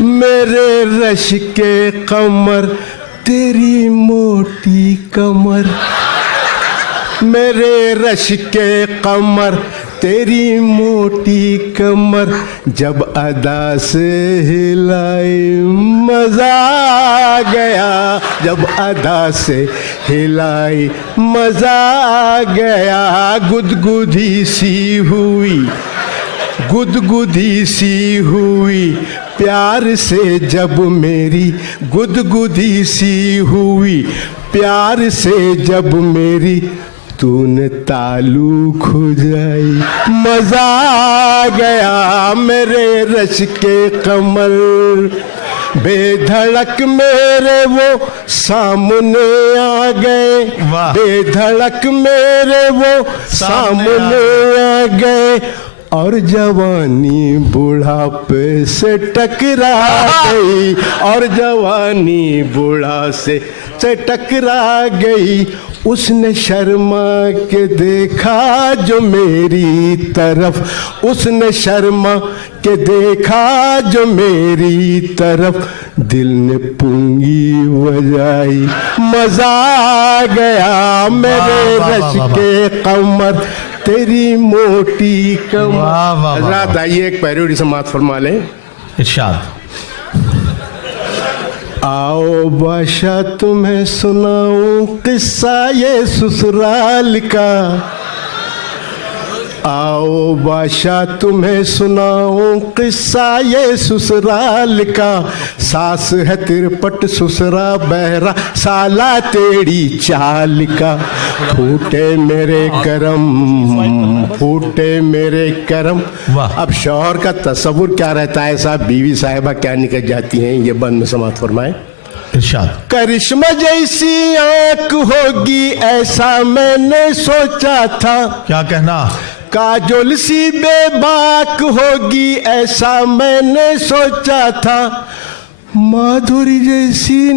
मेरे रश के कमर तेरी मोटी कमर, मेरे रश के कमर तेरी मोटी कमर, जब अदा से हिलाई मजा आ गया, जब अदा से हिलाई मजा आ गया। गुदगुदी सी हुई, गुदगुदी सी हुई प्यार से जब मेरी, गुदगुदी सी हुई प्यार से जब मेरी, तूने तालू खुजाई मजा आ गया। मेरे रश के कमर बेधड़क मेरे वो सामने आ गए, बेधड़क मेरे वो सामने आ गए, और जवानी बुढ़ापे से टकरा गई, और जवानी बुढ़ा से टकरा गई। उसने शर्मा के देखा जो मेरी तरफ, उसने शर्मा के देखा जो मेरी तरफ, दिल ने पुंगी बजाई मजा आ गया। मेरे रश के कमर तेरी मोटी कमर। हजरात आइए एक पैरोडी समात फरमा लें। इरशाद। आओ बादशाह तुम्हें सुनाऊं किस्सा ये ससुराल का, आओ बादशाह तुम्हें सुनाऊं किस्सा ये ससुराल का। सास है तिरपट ससुरा बहरा साला तेरी चाल का। फूटे मेरे करम, फूटे मेरे करम। अब शौहर का तस्वुर क्या रहता है साहब, बीवी साहिबा क्या निकल जाती हैं, ये बंद में समात फरमाए। इरशाद। करिश्मा जैसी आंख होगी ऐसा मैंने सोचा था, क्या कहना। काजोल सी बेबाक होगी ऐसा मैंने सोचा था, माधुरी जैसी